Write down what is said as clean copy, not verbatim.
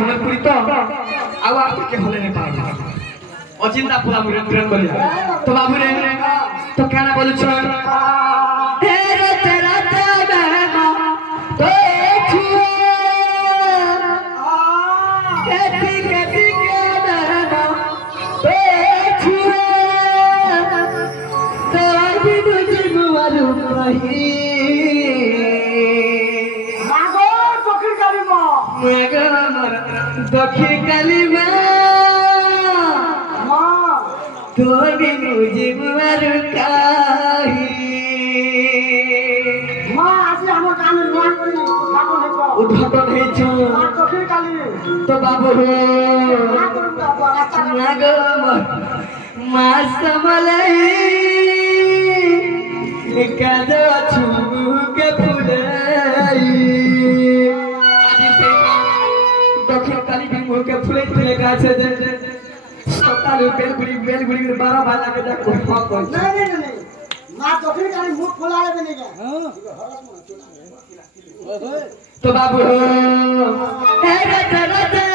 सोनपुरी तो आउ आप के होले नहीं पाए अचिंता पूरा मुरे ट्रेन बोलिया तो बाबू रे तो कहना बोलू छ हे रे तेरा बेमा तो छिए कति कति के बेमा तो छिए तो भी तुझे मुआलू नहीं दखी काली माँ तो भी मुझे मरु काही माँ आज हम कान उद्घाटन है जो दखी काली तो बाबू हो नागो माँ समलाई कादो छुबु के फुलाई काली भी मुंह के फुले फुले का छे दे सतालु बेलगुड़ी के 12 भाला के जा को नहीं मां दखिन काली मुंह फुला ले नहीं तो बाबू हे रे